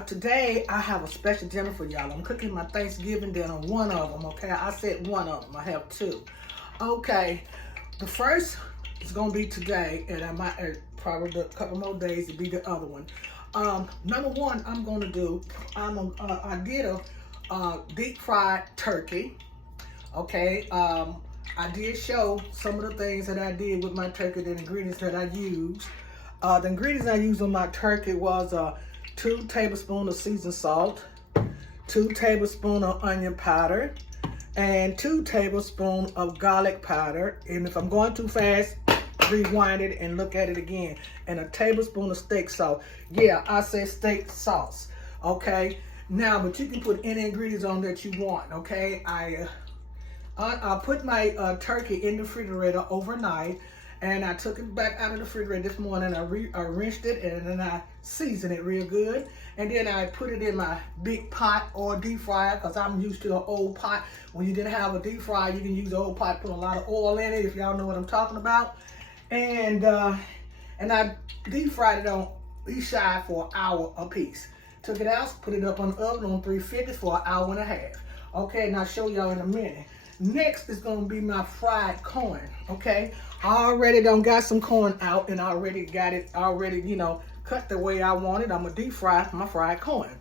Today I have a special dinner for y'all. I'm cooking my Thanksgiving dinner, one of them, okay? I said one of them, I have two. Okay, the first is gonna be today, and I might probably a couple more days to be the other one. Number one, I'm gonna do, I did a deep fried turkey, okay? I did show some of the things that I did with my turkey, the ingredients that I used. The ingredients I used on my turkey was 2 tablespoons of seasoned salt, 2 tablespoons of onion powder, and 2 tablespoons of garlic powder. And if I'm going too fast, rewind it and look at it again. And a tablespoon of steak sauce. Yeah, I said steak sauce. Okay. Now, but you can put any ingredients on that you want. Okay. I put my turkey in the refrigerator overnight, and I took it back out of the refrigerator this morning. I rinsed it, and then I seasoned it real good. And then I put it in my big pot or deep fryer, because I'm used to an old pot. When you didn't have a deep fryer, you can use the old pot, put a lot of oil in it, if y'all know what I'm talking about. And I deep fried it on each side for an hour apiece. Took it out, put it up on the oven on 350 for an hour and a half. Okay, and I'll show y'all in a minute. Next is gonna be my fried corn, okay? I already done got some corn out, and I already got it, you know, cut the way I want it. I'm gonna deep fry my fried corn.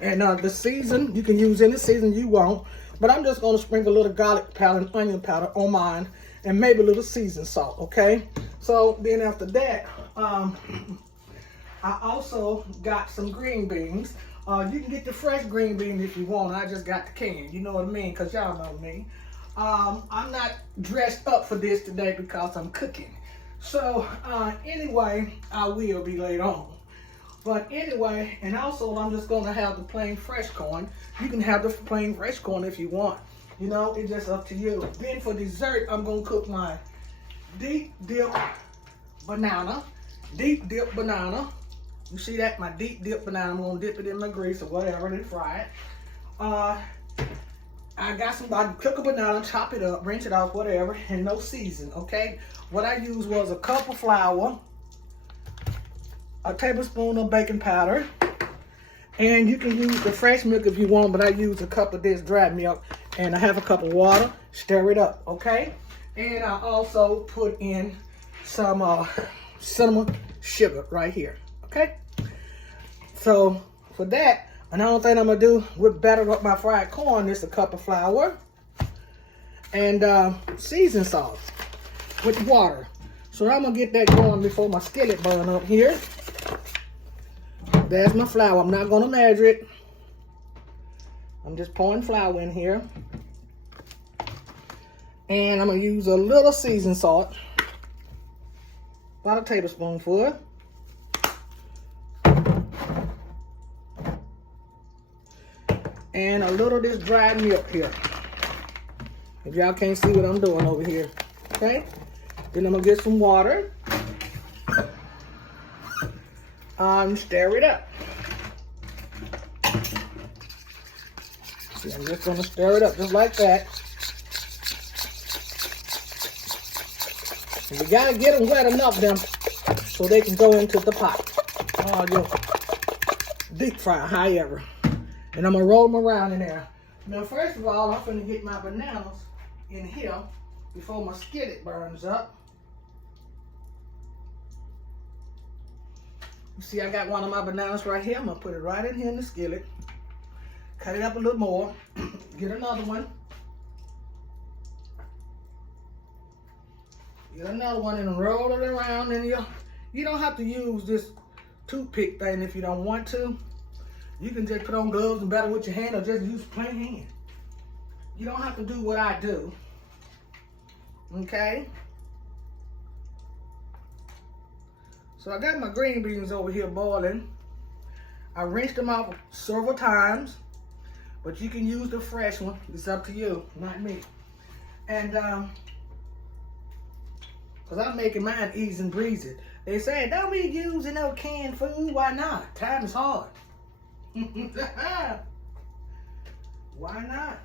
And the season, you can use any season you want, but I'm just gonna sprinkle a little garlic powder and onion powder on mine, and maybe a little seasoned salt, okay? So then after that, I also got some green beans. You can get the fresh green beans if you want. I just got the can, you know what I mean? Because y'all know me. I'm not dressed up for this today because I'm cooking. So anyway, I will be later on. But anyway, and also I'm just going to have the plain fresh corn. You can have the plain fresh corn if you want. You know, it's just up to you. Then for dessert, I'm going to cook my deep dip banana. Deep dip banana. You see that? My deep dip banana. I'm going to dip it in my grease or whatever and then fry it. I cook a banana, chop it up, rinse it off, whatever, and no season, okay? What I used was a cup of flour, a tablespoon of baking powder, and you can use the fresh milk if you want, but I use a cup of this dry milk, and I have a cup of water, stir it up, okay? And I also put in some cinnamon sugar right here, okay? So for that, and the only thing I'm gonna do with batter up my fried corn is a cup of flour and seasoned salt with water. So I'm gonna get that going before my skillet burn up here. There's my flour. I'm not gonna measure it. I'm just pouring flour in here. And I'm gonna use a little seasoned salt, about a tablespoonful. And a little of this dried milk here. If y'all can't see what I'm doing over here. Okay? Then I'm gonna get some water. Stir it up. See, I'm just gonna stir it up just like that. And you gotta get them wet enough them so they can go into the pot. Deep fry, however. And I'm gonna roll them around in there. Now, first of all, I'm gonna get my bananas in here before my skillet burns up. You see, I got one of my bananas right here. I'm gonna put it right in here in the skillet. Cut it up a little more. Get another one. Get another one and roll it around. And you don't have to use this toothpick thing if you don't want to. You can just put on gloves and batter with your hand, or just use plain hand. You don't have to do what I do. Okay? So I got my green beans over here boiling. I rinsed them off several times, but you can use the fresh one. It's up to you, not me. And because I'm making mine easy and breezy. They say, don't be using no canned food. Why not? Time is hard. Why not?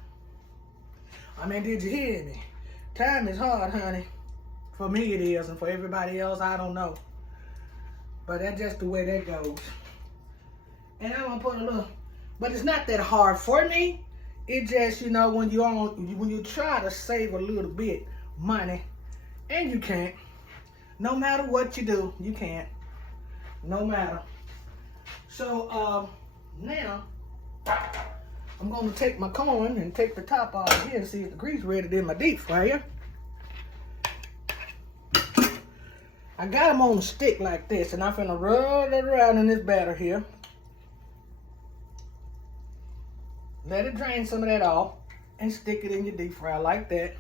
I mean, did you hear me? Time is hard, honey. For me it is, and for everybody else, I don't know. But that's just the way that goes. And I'm gonna put a little, but it's not that hard for me. It just, you know, when you try to save a little bit money, and you can't. No matter what you do, you can't. No matter. So now I'm gonna take my corn and take the top off of here and see if the grease ready in my deep fryer. I got them on a stick like this, and I'm finna roll it around in this batter here. Let it drain some of that off and stick it in your deep fryer like that.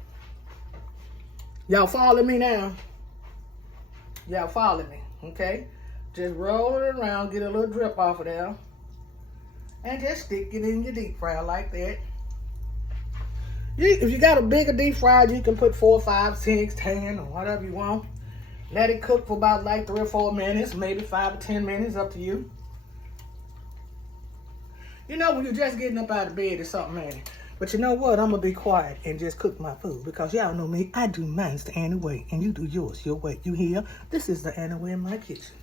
Y'all follow me now? Y'all follow me, okay? Just roll it around, get a little drip off of there, and just stick it in your deep fryer like that. If you got a bigger deep fryer, you can put 4, 5, 6, 10, or whatever you want. Let it cook for about like 3 or 4 minutes, maybe 5 or 10 minutes, up to you. You know, when you're just getting up out of bed or something, man. But you know what? I'm going to be quiet and just cook my food. Because y'all know me. I do mine the Annie way. And you do yours your way. You hear? This is the Annie way in my kitchen.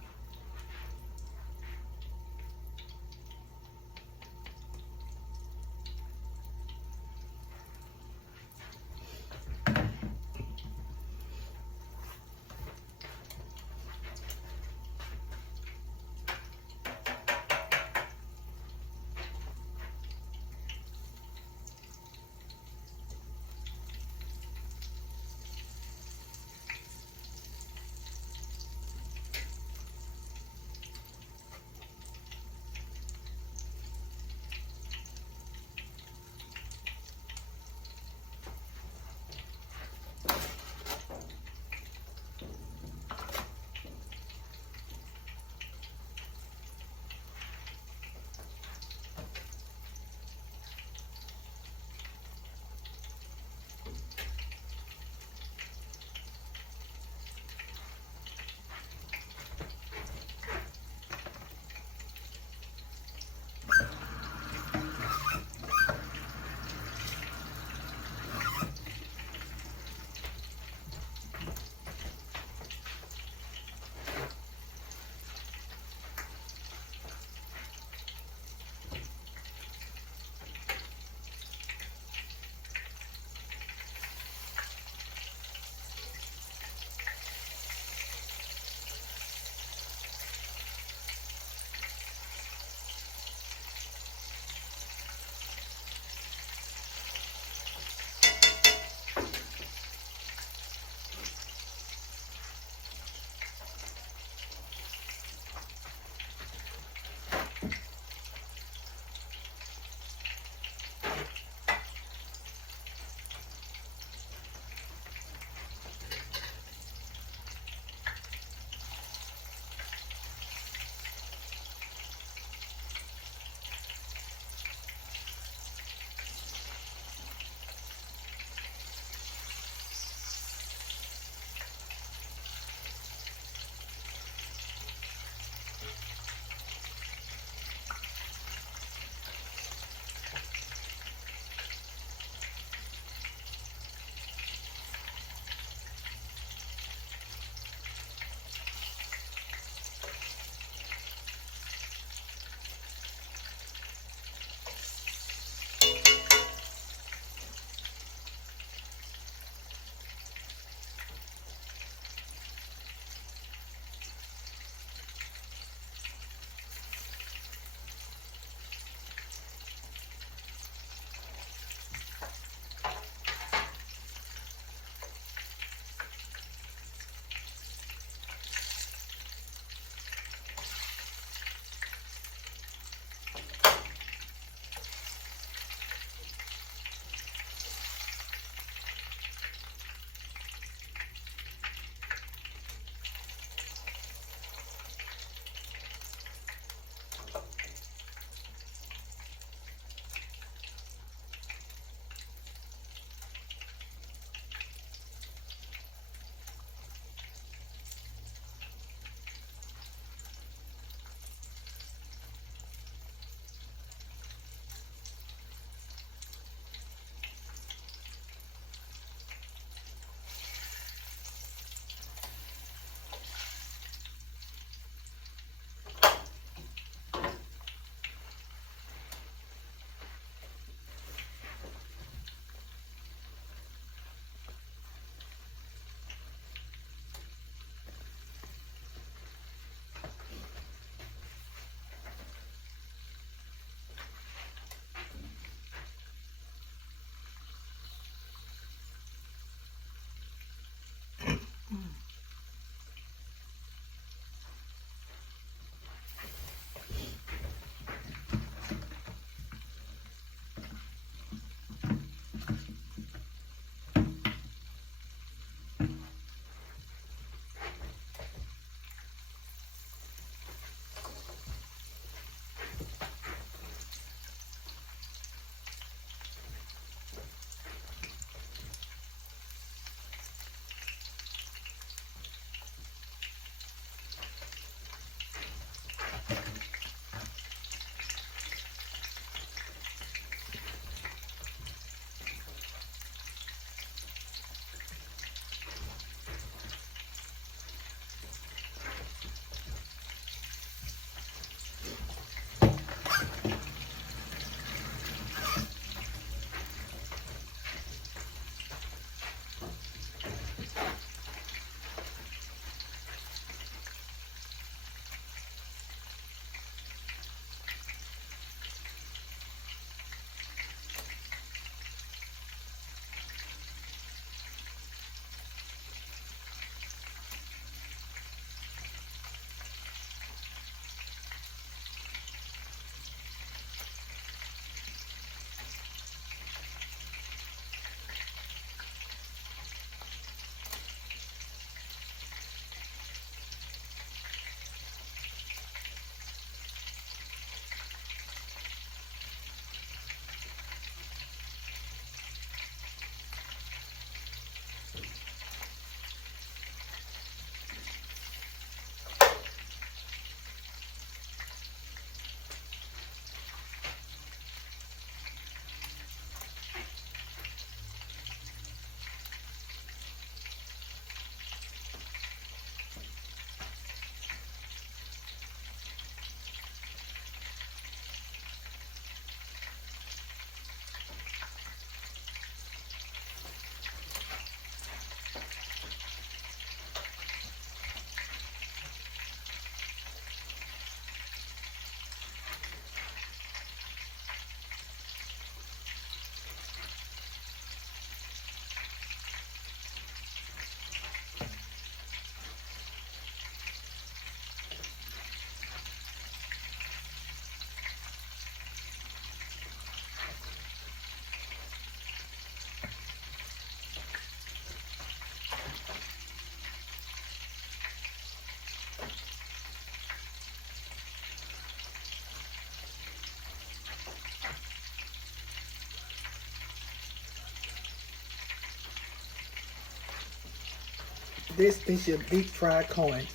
This is your deep fried corn.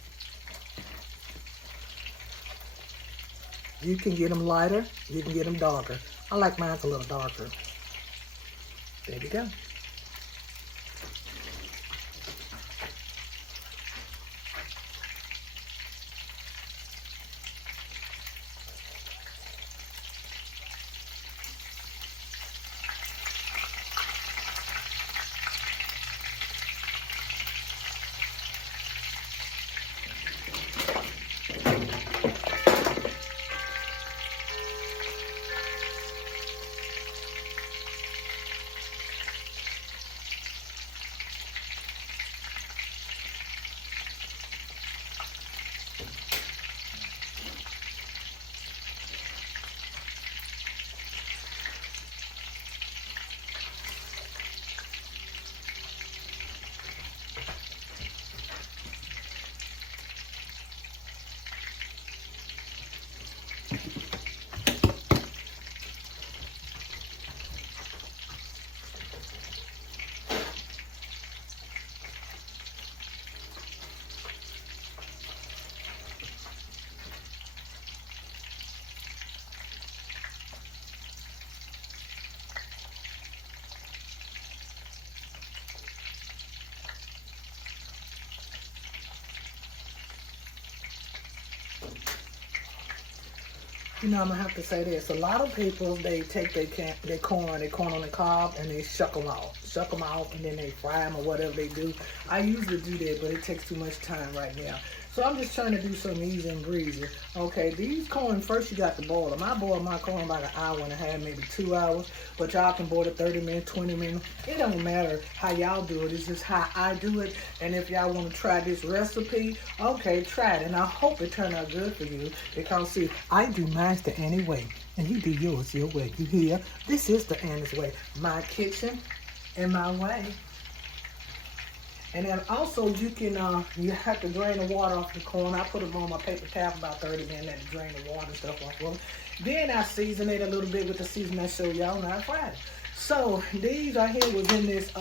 You can get them lighter, you can get them darker. I like mine a little darker. There you go. You know, I'm gonna have to say this. A lot of people, they take their corn on the cob, and they shuck them off, and then they fry them or whatever they do. I usually do that, but it takes too much time right now. So I'm just trying to do something easy and breezy. Okay, these corn, first you got to boil them. I boil my corn about an hour and a half, maybe 2 hours, but y'all can boil it 30 minutes, 20 minutes. It don't matter how y'all do it. It's just how I do it. And if y'all want to try this recipe, okay, try it. And I hope it turned out good for you, because see, I do mine the Annie way, and you do yours your way. You hear? This is the Annie's way. My kitchen and my way. And then also you can, you have to drain the water off the corn. I put them on my paper towel about 30 minutes, let it drain the water and stuff off of them. Then I season it a little bit with the seasoning I showed y'all, and I fried it. So these right here was in this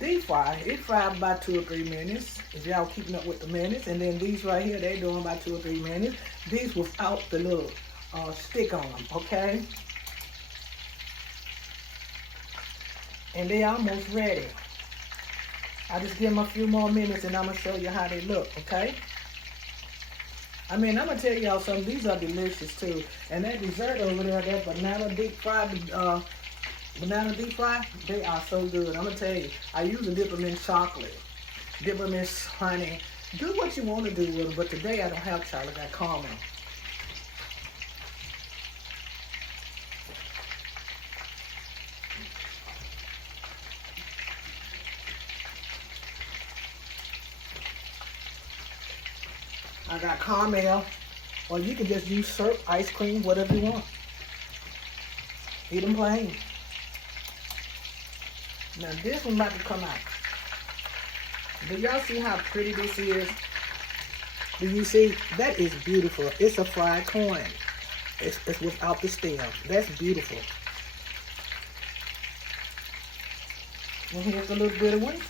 deep fry. It fried about 2 or 3 minutes, if y'all keeping up with the minutes. And then these right here, they doing about 2 or 3 minutes. These without the little stick on them, okay? And they almost ready. I just give them a few more minutes and I'm going to show you how they look, okay? I mean, I'm going to tell y'all something. These are delicious, too. And that dessert over there, that banana deep fry, they are so good. I'm going to tell you, I usually dip them in chocolate, dip them in honey. Do what you want to do with them, but today I don't have chocolate, I got caramel. I got caramel, or you can just use syrup, ice cream, whatever you want. Eat them plain. Now this one about to come out. Do y'all see how pretty this is? Do you see? That is beautiful. It's a fried corn. It's without the stem. That's beautiful. And here's a little bit of one.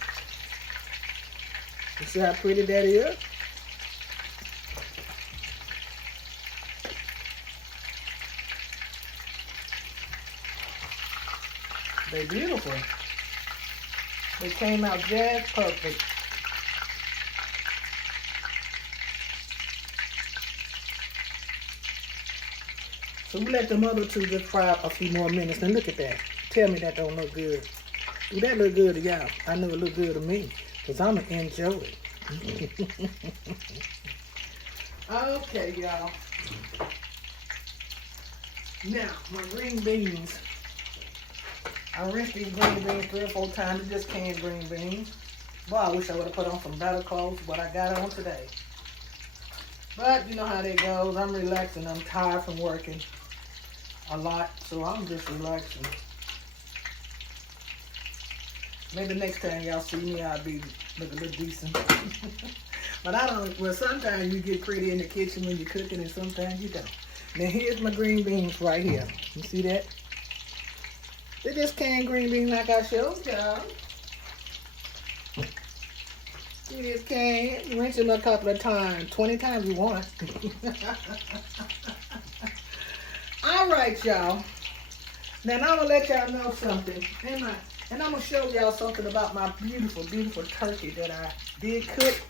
You see how pretty that is? They're beautiful. They came out just perfect. So we let the other two just fry a few more minutes. And look at that. Tell me that don't look good. Do that look good to y'all? I know it look good to me, because I'm going to enjoy it. Okay, y'all. Now, my green beans. I rinsed these green beans 3 or 4 times. It's just canned green beans. Boy, I wish I would have put on some better clothes, but I got on today. But you know how that goes. I'm relaxing. I'm tired from working a lot, so I'm just relaxing. Maybe next time y'all see me, I'll be looking a little decent. But I don't, well, sometimes you get pretty in the kitchen when you're cooking, and sometimes you don't. Now here's my green beans right here. You see that? They're just canned green beans like I showed y'all. See this can? You rinse them a couple of times. 20 times you want. All right, y'all. Now, I'm going to let y'all know something. And I'm going to show y'all something about my beautiful, beautiful turkey that I did cook.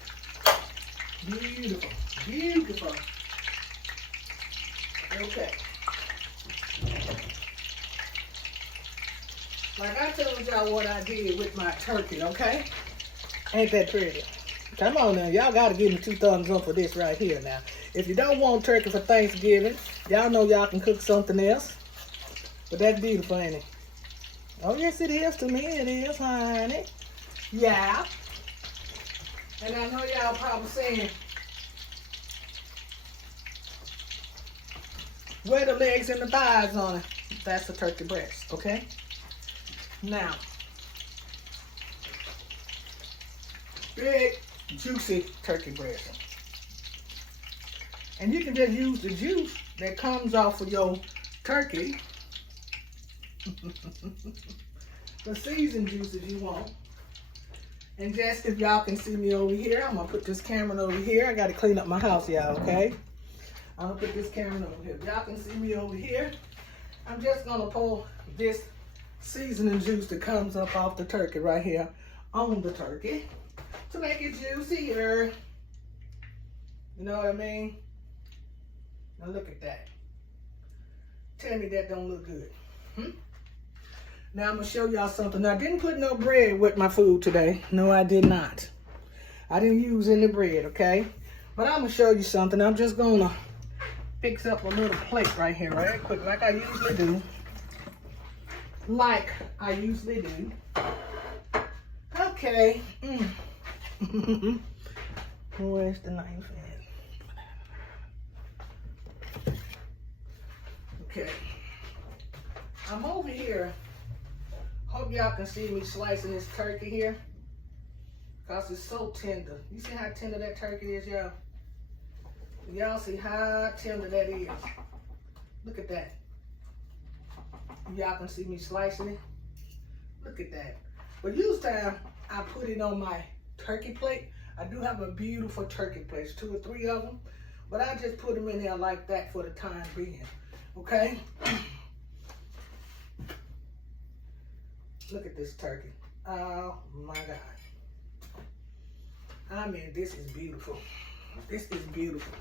Beautiful. Beautiful. Okay. Like I told y'all what I did with my turkey, okay? Ain't that pretty? Come on now. Y'all got to give me 2 thumbs up for this right here now. If you don't want turkey for Thanksgiving, y'all know y'all can cook something else. But that's beautiful, ain't it? Oh, yes, it is to me. It is, honey. Yeah. And I know y'all probably saying, where the legs and the thighs on it? That's the turkey breast, okay? Now, big, juicy turkey breast. And you can just use the juice that comes off of your turkey. The seasoned juices you want. And just if y'all can see me over here, I'm going to put this camera over here. I got to clean up my house, y'all, okay? I'm going to put this camera over here. Y'all can see me over here. I'm just going to pour this seasoning juice that comes up off the turkey right here on the turkey to make it juicier. You know what I mean? Now look at that. Tell me that don't look good. Now I'm going to show y'all something. I didn't put no bread with my food today. No, I did not. I didn't use any bread, okay? But I'm going to show you something. I'm just going to fix up a little plate right here, right quick, like I usually do. Like I usually do. Okay. Where's the knife at? Okay. I'm over here. Hope y'all can see me slicing this turkey here. Because it's so tender. You see how tender that turkey is, y'all? Y'all see how tender that is. Look at that. Y'all can see me slicing it. Look at that. But usually I put it on my turkey plate. I do have a beautiful turkey plate, 2 or 3 of them. But I just put them in there like that for the time being. Okay? Look at this turkey. Oh my God. I mean, this is beautiful. This is beautiful.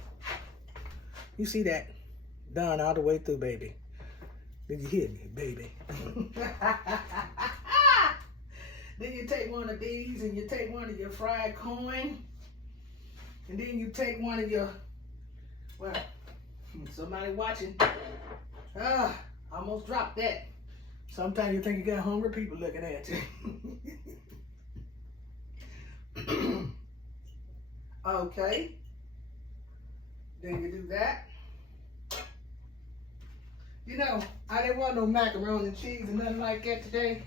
You see that? Done all the way through, baby. Did you hear me, baby? Then you take one of these and you take one of your fried corn. And then you take one of your, well, somebody watching. I almost dropped that. Sometimes you think you got hungry people looking at you. Okay. Then you do that. You know, I didn't want no macaroni and cheese and nothing like that today.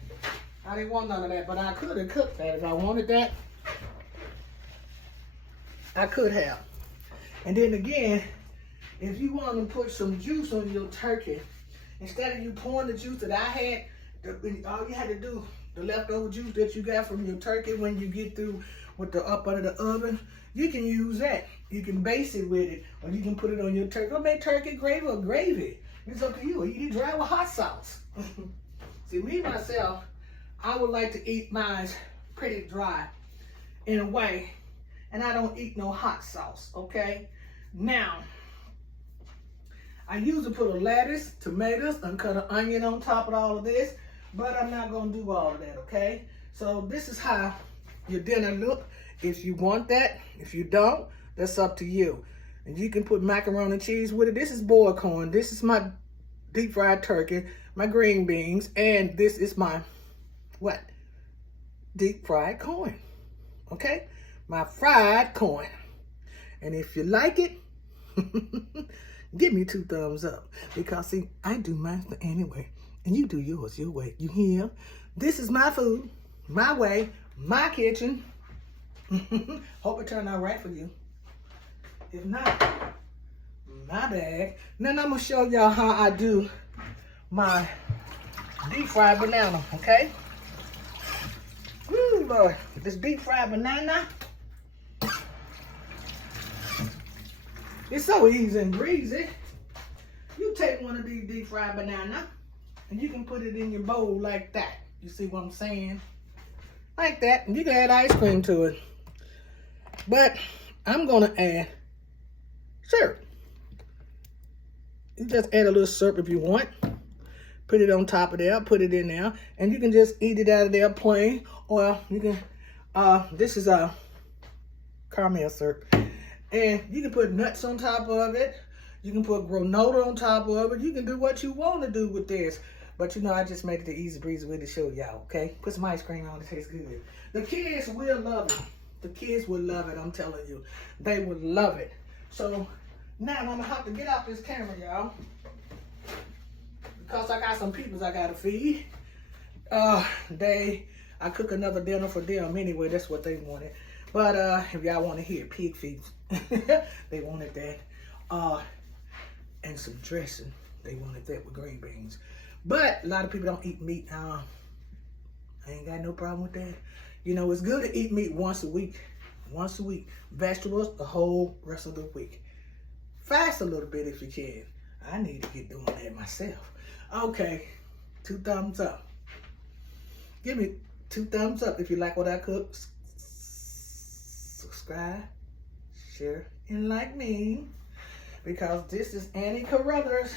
I didn't want none of that, but I could have cooked that if I wanted that. I could have. And then again, if you want to put some juice on your turkey, instead of you pouring the juice that I had, all you had to do, the leftover juice that you got from your turkey when you get through with the up under the oven, you can use that. You can base it with it, or you can put it on your turkey. Or make turkey gravy or gravy. It's up to you. Or you can dry with hot sauce. See, me myself, I would like to eat mine pretty dry in a way, and I don't eat no hot sauce, okay? Now, I usually put a lettuce, tomatoes, and cut an onion on top of all of this, but I'm not gonna do all of that, okay? So this is how your dinner look. If you want that, if you don't, that's up to you. And you can put macaroni and cheese with it. This is boiled corn. This is my deep fried turkey, my green beans, and this is my, what? Deep fried corn, okay? My fried corn. And if you like it, give me 2 thumbs up. Because see, I do mine anyway, and you do yours your way. You hear? This is my food, my way, my kitchen. Hope it turned out right for you. If not, my bad. Then I'm gonna show y'all how I do my deep fried banana, okay? Woo, Lord, this deep fried banana, It's so easy and breezy. You take one of these deep fried banana and you can put it in your bowl like that. You see what I'm saying? Like that. And you can add ice cream to it. But I'm gonna add syrup. You just add a little syrup if you want. Put it on top of there, put it in there, and you can just eat it out of there plain, or you can, this is a caramel syrup. And you can put nuts on top of it. You can put granola on top of it. You can do what you want to do with this. But you know, I just made it the easy breezy way to show y'all, okay? Put some ice cream on, it tastes good. The kids will love it. The kids will love it, I'm telling you. They will love it. So now I'm gonna have to get off this camera, y'all. Because I got some people I gotta feed. I cook another dinner for them anyway. That's what they wanted. But if y'all want to hear pig feet, they wanted that. And some dressing. They wanted that with green beans. But a lot of people don't eat meat. I ain't got no problem with that. You know, it's good to eat meat once a week. Once a week. Vegetables the whole rest of the week. Fast a little bit if you can. I need to get doing that myself. Okay, 2 thumbs up. Give me 2 thumbs up if you like what I cook. Subscribe, share, and like me. Because this is Annie Caruthers.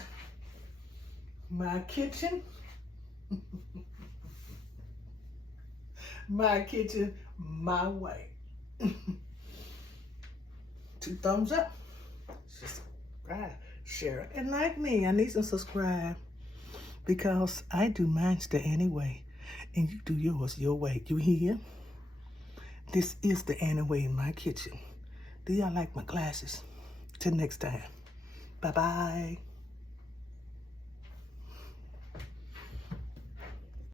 My kitchen. My kitchen, my way. 2 thumbs up. Subscribe, share, and like me. I need some subscribe. Because I do mine the Annie way, and you do yours your way. You hear? This is the Annie way in my kitchen. Do y'all like my glasses? Till next time. Bye-bye.